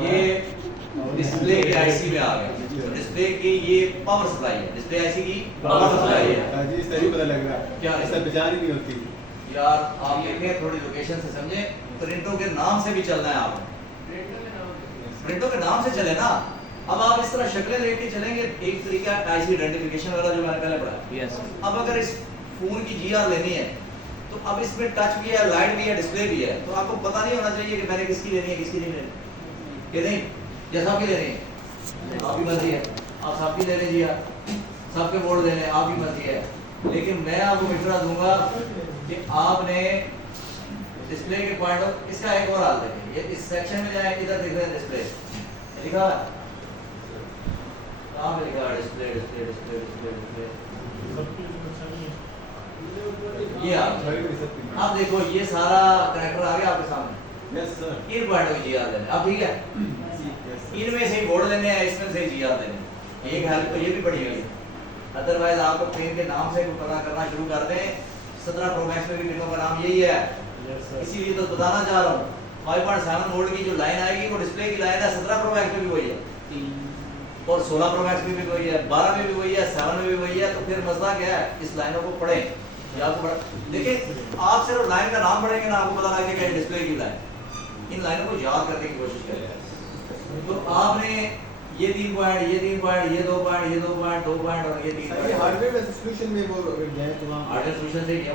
ये डिस्प्ले के आईसी में आ गया। तो डिस्प्ले की ये पावर सप्लाई है, डिस्प्ले आईसी की पावर सप्लाई है। जी इस तरीके पता लग रहा है क्या ऐसा बेचारी नहीं होती यार, आप देखें थोड़ी लोकेशन से समझे। प्रिंटों के नाम से भी चलना है आपको, प्रिंटों के नाम से चले ना। अब आप इस तरह शक्लें देख के चलेंगे। एक तरीका आईसी आइडेंटिफिकेशन वाला जो मैंने पहले पढ़ा। यस अब अगर इस फोन की जीआर लेनी है तो अब इसमें टच भी है, लाइट भी है, डिस्प्ले भी है, तो आपको पता नहीं होना चाहिए कि मैंने किसकी लेनी है किसकी नहीं लेनी। कि नहीं, जैसा आपकी लेनी है आपकी मर्जी है, आप सबकी ले लीजिए, सबके वोट देने आपकी मर्जी है। लेकिन मैं आपको मशवरा दूंगा कि आपने डिस्प्ले के पॉइंट ऑफ, इसका एक और हाल देखें, ये इस सेक्शन में जाए, इधर देख रहे हैं डिस्प्ले लिखा है, कहाँ पे लिखा है display display display display display, ये आप देखो ये सारा कनेक्टर आ गया आपके सामने। यस सर इन पॉइंटों की जीआर लेने, अब ठीक है, इनमें से ही बोर्ड लेने हैं, इसमें से ही जीआर लेने। एक हेल्प तो ये भी पड़ी हुई है, अदरवाइज आपको पेन के नाम से पता करना शुरू कर दें। 17 प्रो मैक्स में भी पेनों का नाम यही है, इसीलिए तो बताना चाह रहा हूँ। 5.7 वोल्ट की जो लाइन आएगी वो डिस्प्ले की लाइन है, 17 प्रो मैक्स में भी वही है, और 16 प्रो मैक्स में भी वही है, 12 में भी वही है, 7 में भी वही है। तो फिर मसला क्या है, इस लाइनों को पढ़ें या आपको देखिए, आप सिर्फ लाइन का नाम पढ़ेंगे ना, आपको पता लगेगा कि डिस्प्ले की लाइन। इन लाइनों को याद करने की कोशिश करें। तो आपने ये 3 पॉइंट, ये 3 पॉइंट, ये 2 पॉइंट, ये 2 पॉइंट, 2 पॉइंट और ये 3 ये पॉइंट हार्डवेयर में सब्सक्रिप्शन में वो गए तो वहां हार्डवेयर सॉल्यूशन से ही किया।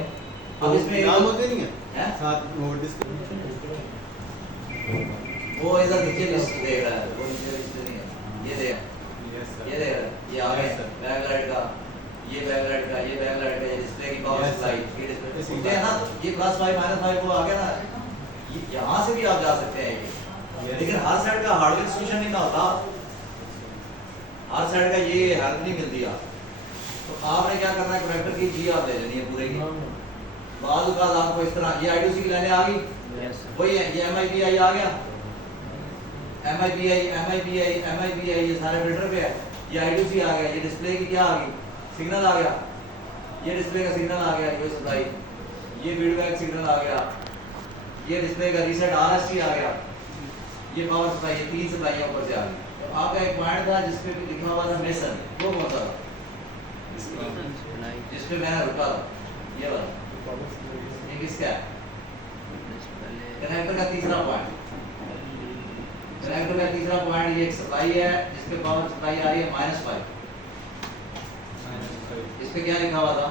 अब इसमें नाम होते नहीं है हैं? साथ वो डिस्क वो इधर नीचे लिस्ट देख रहा है, वो नीचे लिस्ट नहीं है, ये देख, यस ये देख रहा है, ये आ Yes, गया sir. बैकलाइट का, ये बैकलाइट का, ये बैकलाइट का, ये डिस्प्ले की पावर Yes, सप्लाई, sir. ये डिस्प्ले Yes, होते हैं ना। तो ये +5 -5 वो आ गया ना, ये यहाँ से भी आप जा सकते हैं ये। Yes. लेकिन हर साइड का हार्डवेयर सॉल्यूशन नहीं ना होता, हर साइड का ये हेल्प नहीं मिलती आप। तो आपने क्या करना है, कनेक्टर की जी आप ले लेनी है पूरे की। बाद बात आपको इस तरह ये I2C की लाइनें आ गई, यस वही है, ये MIPI आ गया, MIPI ये सारे मीटर पे है। ये I2C आ गया, ये डिस्प्ले की क्या आ गई, सिग्नल आ गया, ये डिस्प्ले का सिग्नल आ गया, ये सप्लाई, ये फीडबैक सिग्नल आ गया, ये डिस्प्ले का रीसेट RST आ गया, ये पावर सप्लाई, ये 3 सप्लाइयां ऊपर से आ गई। तो आपका एक पॉइंट था जिसपे भी लिखा हुआ था मेसन, वो कौन सा था जिसपे मैंने रुका था, ये वाला, ये किसका है, कनेक्टर का तीसरा पॉइंट। कनेक्टर का तीसरा पॉइंट ये एक सप्लाई है जिसपे पावर सप्लाई आ रही है -5। इस पे क्या लिखा हुआ था,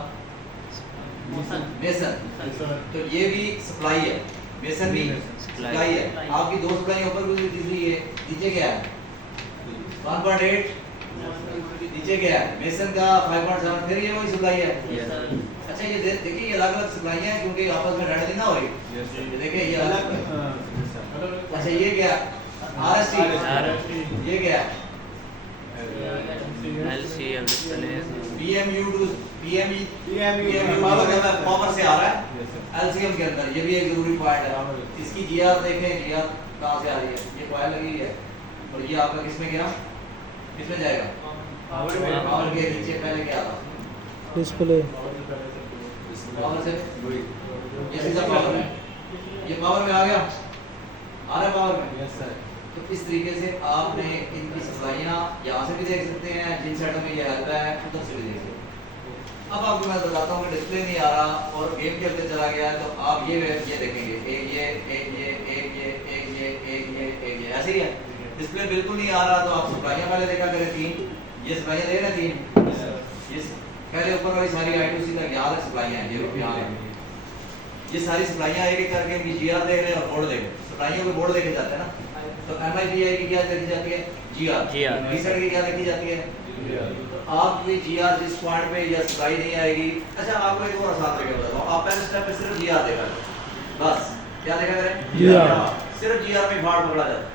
मेसन। तो ये भी सप्लाई है, मेसन भी सप्लाई है। आपकी 2 सप्लाई ऊपर भी तीसरी है, नीचे क्या है 1.8, नीचे क्या है मेसन का 5.7, फिर ये वही सप्लाई है। अच्छा ये देखिए, ये अलग अलग सप्लाई है क्योंकि आपस में डाटा ना हो रही। ये देखिए ये अलग, अच्छा ये क्या RST, ये क्या LCM display PMU to PMU power से आ रहा है LCM के अंदर। ये भी एक जरूरी पॉइंट है। इसकी GR देखें, GR कहाँ से आ रही है, ये कॉइल लगी है, और ये आपका किसमें गया, किसमें जाएगा, पावर के नीचे पहले क्या था, डिस्प्ले पावर से, ये सीधा पावर है, ये पावर में आ गया, आ रहा है पावर में। यस सर तो इस तरीके से आपने इनकी सप्लाइयाँ यहाँ से भी देख सकते हैं, जिन साइडों में ये हेल्प है उधर से भी देख सकते हैं। अब आपको मैं बताता हूँ कि डिस्प्ले नहीं आ रहा और गेम खेलते चला गया है, तो आप ये देखेंगे, एक ये एक ये एक ये एक ये एक ये एक ये ऐसे ही है। डिस्प्ले बिल्कुल नहीं आ रहा तो आप सप्लाइयाँ पहले देखा करें 3, ये सप्लाइयाँ दे रहे हैं 3, ये पहले ऊपर वाली सारी I2C तक याद है सप्लाइयाँ हैं, ये यहाँ है, ये सारी सप्लाइयाँ एक एक करके इनकी GR देख रहे हैं और बोर्ड देख रहे हैं। सप्लाइयों के बोर्ड देखे जाते हैं ना, तो MIPI की क्या देखी जाती है, GR, रीसेट की क्या देखी जाती है। तो आपकी GR जिस पॉइंट पे या सप्लाई नहीं आएगी। अच्छा आपको एक और आसान तरीका बताता हूँ, आप पहले स्टेप पे सिर्फ GR देखा करें, बस क्या देखा करें, सिर्फ GR में फाल्ट पकड़ा जाता है,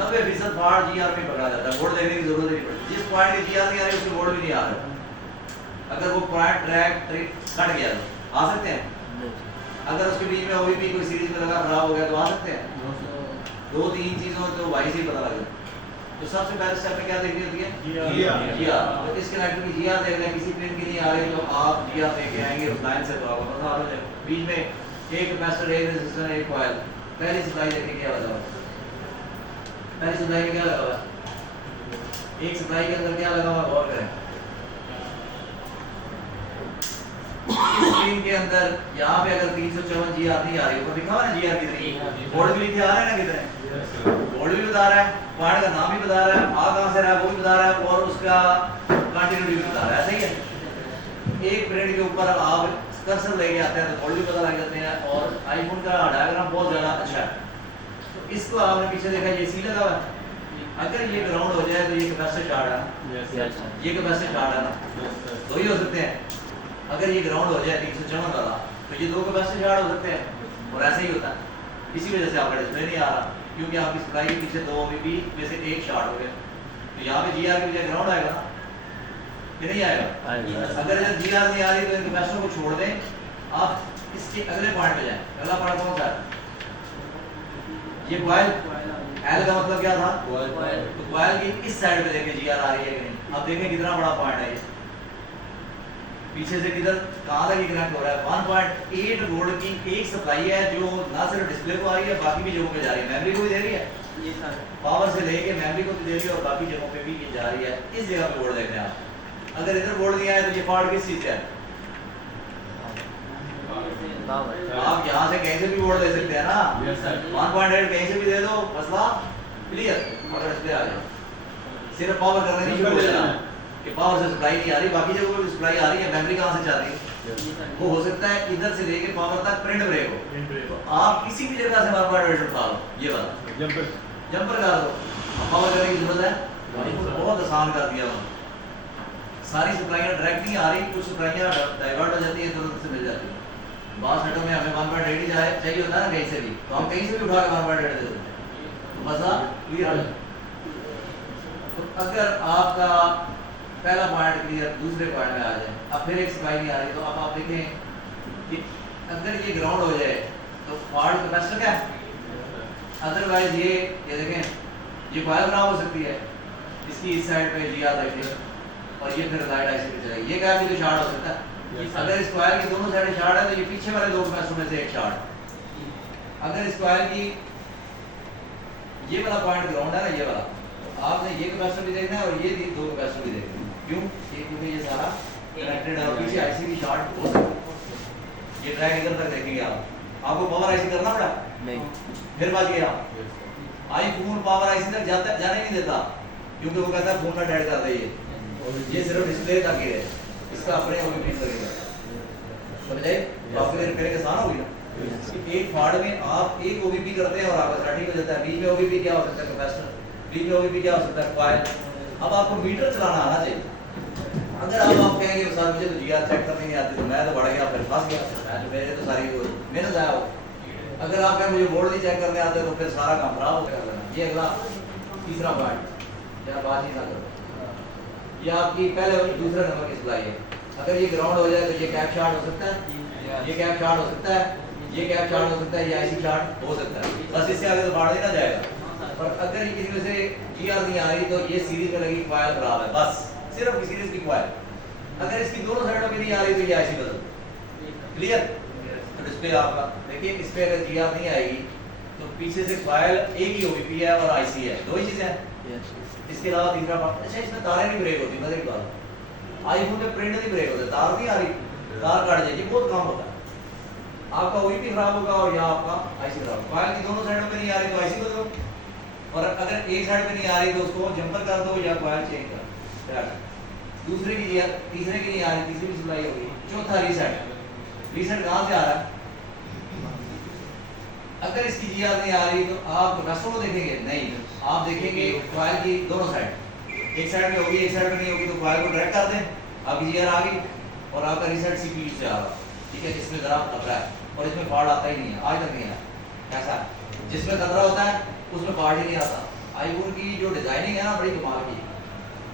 90% फाल्ट GR में पकड़ा जाता है, बोर्ड देखने की जरूरत नहीं पड़ती। जिस पॉइंट की GR नहीं आ रही उसके बोर्ड भी नहीं आ रहा। अगर वो पॉइंट ट्रिक कट गया तो आ सकते हैं, अगर उसके बीच में OBP कोई सीरीज में लगा खराब हो गया तो आ सकते हैं। 2-3 चीजों तो वाई से ही पता लगे। तो सबसे पहले स्टेप में क्या देखनी होती है, GR। तो इस कनेक्टर की GR देख लें, किसी पिन की नहीं आ रही तो आप GR लेके आएंगे उस लाइन से, तो आपको पता हो जाए बीच में एक कैपेसिटर, एक रेजिस्टर, एक कॉइल, पहली सप्लाई देखेंगे क्या होता है, पहली सप्लाई में क्या लगा हुआ है? एक सप्लाई के अंदर क्या लगा हुआ है गौर करें। इस स्क्रीन के अंदर यहाँ पे अगर 354 जीआर नहीं आ रही, ऊपर लिखा हुआ है ना जीआर कितनी, बोर्ड भी लिखे आ रहा है ना कितने, बोर्ड भी बता रहा है, पॉइंट का नाम भी बता रहा है, आ कहाँ से रहा है वो भी बता रहा है, और उसका कंटिन्यूटी भी बता रहा है। सही है। एक प्रिंट के ऊपर आप कर्सर लेके आते हैं तो बोर्ड भी पता लग जाते हैं, और आईफोन का डायग्राम बहुत ज़्यादा अच्छा है। तो इसको आपने पीछे देखा, ये सी लगा हुआ है। अगर ये ग्राउंड हो जाए तो ये कैपेसिटर शार्ट है ना, ये कैपेसिटर शार्ट है ना, दो ही हो सकते हैं। अगर ये ग्राउंड हो जाए 354 वाला तो ये दो कैपेसिटर शार्ट हो सकते हैं, और ऐसे ही होता है। इसी वजह से आपका डिस्प्ले नहीं आ रहा, क्योंकि आपकी सप्लाई के पीछे दो OBP में से एक शार्ट हो गया। तो यहाँ पे GR की बजाय ग्राउंड आएगा ना, ये नहीं आएगा। अगर इधर GR नहीं आ रही तो इन कैपेसिटर को छोड़ दें, आप इसके अगले पॉइंट पे जाएं। अगला पॉइंट कौन सा है? ये कॉइल L का मतलब क्या था? तो कॉइल की इस साइड पे देखें GR आ रही है कि नहीं। अब देखें कितना बड़ा पॉइंट है ये, पीछे से किधर कहाँ तक कनेक्ट हो रहा है। 1.8 वोल्ट की एक सप्लाई है जो ना सिर्फ डिस्प्ले को आ रही है, बाकी भी जगहों पे जा रही है। मेमोरी को भी दे रही है, पावर से लेके मेमोरी को भी दे रही है, और बाकी जगहों पे भी ये जा रही है। इस जगह पे वोल्ट देखें आप। अगर इधर वोल्ट नहीं आया तो ये फॉल्ट किस चीज़ से है? आप यहाँ से कहीं से भी वोल्ट दे सकते हैं ना, 1.8 कहीं से भी दे दो, मसला क्लियर। अगर डिस्प्ले आ जाए, सिर्फ पावर करने नहीं शुरू हो जाना कि पावर से सप्लाई नहीं आ रही, बाकी जगहों पे सप्लाई आ रही है। मेमोरी कहाँ से जा रही है? वो हो सकता है इधर से लेके पावर तक प्रिंट ब्रेक हो, तो आप किसी भी जगह से 1.8 उठा लो, ये वाला जंपर कर दो, पावर करने की जरूरत है। बहुत आसान कर दिया उन्होंने। सारी सप्लाइयाँ डायरेक्ट नहीं आ रही, कुछ सप्लाइयाँ डाइवर्ट हो जाती है, तुरंत से मिल जाती है। बास सेटों में हमें 1.8 ही चाहिए होता है ना कहीं से भी, तो हम कहीं से भी उठा के 1.8 दे देते हैं। तो मसला क्लियर है। तो अगर आपका पहला पॉइंट क्लियर, दूसरे पॉइंट में आ जाए, अब फिर एक सप्लाई नहीं आ रही, तो अब आप देखें कि अगर ये ग्राउंड हो जाए तो फॉल्ट कैपेसिटर क्या है। अदरवाइज ये देखें, ये कॉइल खराब हो सकती है, इसकी इस साइड पे GR रखिए, और ये फिर लाइट ऐसे भी चलेगी। ये क्या भी शार्ट हो सकता है। अगर इस कॉइल की दोनों साइड शार्ट है तो ये पीछे वाले दो कैपेसिटर में से एक शार्ट। अगर इस कॉइल की ये वाला पॉइंट ग्राउंड है ना, ये वाला, तो आपने ये कैपेसिटर भी देखना है और ये दो कैपेसिटर भी देखना है। क्यों? क्योंकि ये सारा कनेक्टेड है, और पीछे IC भी शार्ट हो सकती है। ये ट्रैक इधर तक देखेंगे आप, आपको पावर IC करना पड़ा नहीं, फिर बात ये आईफोन पावर IC तक जाने नहीं देता, क्योंकि वो कहता है फोन का डेड कर दे, ये सिर्फ डिस्प्ले तक ही है, इसका अपने OBP लगेगा। समझे? तो आपके लिए रिपेयर आसान होगी ना। एक फाड़ में आप एक OBP करते हैं और आपका स्टार्टिंग हो जाता है। बीच में OBP क्या हो सकता है? कैपेसिटर। बीच में OBP क्या हो सकता है? कॉइल। अब आपको मीटर चलाना आना चाहिए। अगर आप कहेंगे सर मुझे तो GR चेक करनी नहीं आती, तो मैं तो बढ़ गया, फिर फंस गया, मेरे तो सारी मेहनत आया हो। अगर आप कहें मुझे बोर्ड नहीं चेक करने आते तो फिर सारा काम खराब हो गया। ये अगला तीसरा पॉइंट, या बात ही ना करो, ये आपकी पहले दूसरे नंबर की सप्लाई है। अगर ये ग्राउंड हो जाए तो ये कैप शार्ट हो सकता है, ये कैप शार्ट हो सकता है, ये कैप शार्ट हो सकता है, ये IC शार्ट हो सकता है। बस इससे आगे तो फाड़ देना जाएगा। और अगर ये किसी में से GR नहीं आ रही तो ये सीरीज में लगी कॉइल खराब है, बस सिर्फ सीरीज की कॉइल। अगर इसकी दोनों साइडों में नहीं आ रही तो ये IC बदल। क्लियर? तो डिस्प्ले आपका देखिए, इस पे अगर GR नहीं आएगी तो पीछे से कॉइल एक ही OBP है और IC है, दो ही चीजें हैं। इसके अलावा तीसरा पार्ट, अच्छा इसमें तारें नहीं ब्रेक होती, मजे की बात। आईफोन में प्रिंट नहीं ब्रेक होता, तार नहीं आ रही, तार काट जाएगी, बहुत कम होता है। आपका OBP खराब होगा और यहाँ आपका IC खराब होगा। कॉइल की दोनों साइडों पे नहीं आ रही तो IC बदलो, और अगर एक साइड पे नहीं आ रही तो उसको जंपर कर दो या कॉइल चेंज कर। दूसरे की तीसरे की नहीं आ रही, तीसरी की सप्लाई होगी। चौथा रीसेट। रीसेट कहाँ से आ रहा है? अगर इसकी GR नहीं आ रही तो आप कैपेसिटर को देखेंगे नहीं, आप देखेंगे कॉइल की दोनों साइड। एक साइड में होगी, एक साइड में नहीं होगी, तो कॉइल को डायरेक्ट कर दें, आपकी GR आ गई और आपका रीसेट CPU से आ रहा। ठीक है, इसमें जरा खतरा है और इसमें फॉल्ट आता ही नहीं है, आज तक नहीं आया। ऐसा जिसमें खतरा होता है उसमें फॉल्ट ही नहीं आता। आईफोन की जो डिजाइनिंग है ना, बड़ी कमाल की।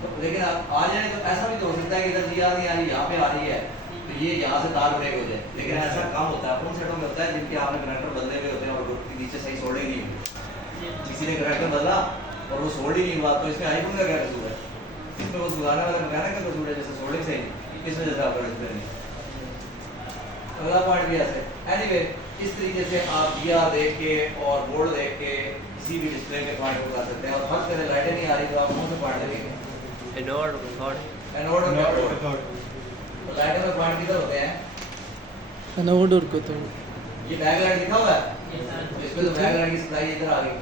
तो लेकिन आ जाए तो ऐसा भी तो हो सकता है कि इधर GR नहीं आ रही, यहाँ पे आ रही है, तो ये यहाँ से तार ब्रेक हो जाए। लेकिन ऐसा कम होता है, उन सेटों में होता है जिनके आपने कनेक्टर बदले हुए होते हैं और नीचे सही सोल्ड ही नहीं हुई, किसी ने कनेक्टर बदला और वो सोल्ड ही नहीं हुआ, तो इसमें आईफोन का क्या कसूर है? इसमें वो सुधारने वाले मैकेनिक का कसूर है, जैसे सोल्डिंग सही, इस वजह से आपका डिस्प्ले नहीं। अगला पॉइंट भी ऐसे। एनीवे, इस तरीके से आप GR देख के और बोर्ड देख के किसी भी डिस्प्ले के पॉइंट को कर सकते हैं। और फर्स्ट करें लाइटें नहीं आ रही तो आप मुंह से पॉइंट देखेंगे एनोड थर्ड एनोड और कैथोड। तो लाइटों में पॉइंट किधर होते हैं? एनोड और कैथोड। ये बैकलाइट लिखा हुआ है, इसमें तो बैकलाइट की सप्लाई इधर आ गई,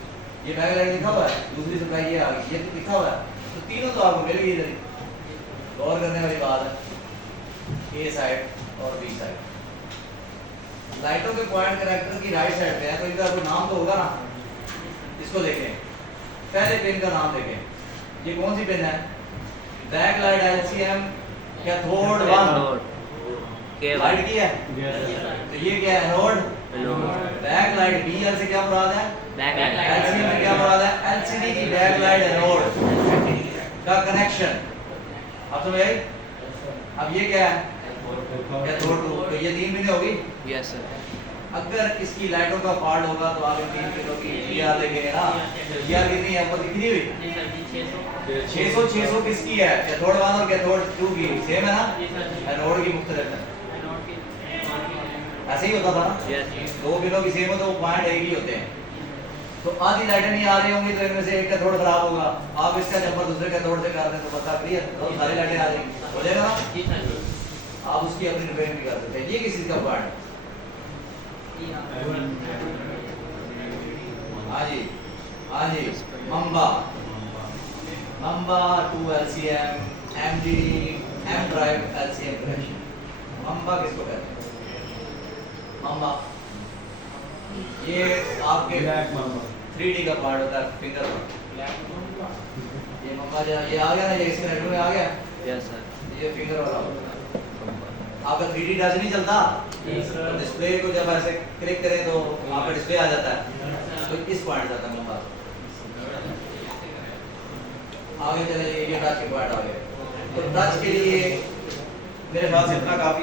ये बैकलाइट लिखा हुआ है, दूसरी सप्लाई ये आ गई, ये तो लिखा हुआ है, तो तीनों तो आपको मिल गई इधर ही। गौर करने वाली बात है, ए साइड और बी साइड। लाइटों के पॉइंट कनेक्टर की राइट साइड पे है, तो इनका कोई नाम तो होगा ना। इसको देखें, पहले पिन का नाम देखें, ये कौन सी पिन है? बैकलाइट एलसीएम कैथोड 1 के लाइट की है, तो ये क्या है? एनोड। बैकलाइट बीएल से क्या मुराद है? एलसीडी में क्या मुराद है? एलसीडी की बैकलाइट एनोड का कनेक्शन। अब समझ आई? अब ये क्या है? कैथोड 2। तो ये 3 पिनें होगी। Yes sir. अगर इसकी लाइटों का फॉल्ट होगा तो आप इन 3 पिनों की जीआर देखेंगे ना। जीआर कितनी है? ऊपर कितनी हुई? 600 600 किसकी है? कैथोड 1 और कैथोड 2 की सेम है ना? एनोड की मुख्तलिफ है। ऐसे ही होता था ना? दो पिनों की सेम हो तो वो पॉइंट एक ही होते हैं। तो आधी लाइटें नहीं आ रही होंगी तो इनमें से एक कैथोड खराब होगा, आप इसका जंपर दूसरे कैथोड से कर दें तो बता क्लियर, तो सारी लाइटें आ जाएंगी, हो जाएगा ना? आप उसकी अपनी रिपेयरिंग भी कर सकते हैं। ये किस चीज का पार्ट? हाँ जी, हाँ जी, Mamba 2 LCM MDD M drive LCM connection. Mamba किसको कहते हैं? मम्बा ये आपके ब्लैक मामा 3D का पार्ट होता है, फिंगर। ये मम्बा जो ये आ गया ना, ये इस कनेक्टर में आ गया, यस सर। ये फिंगर वाला होता है। आपका 3D टच नहीं चलता, तो डिस्प्ले को जब ऐसे क्लिक करें तो आपका डिस्प्ले आ जाता है, तो इस पॉइंट जाता है मम्बा। आगे चले, ये टच के पॉइंट आ गए। तो टच के लिए मेरे पास इतना काफी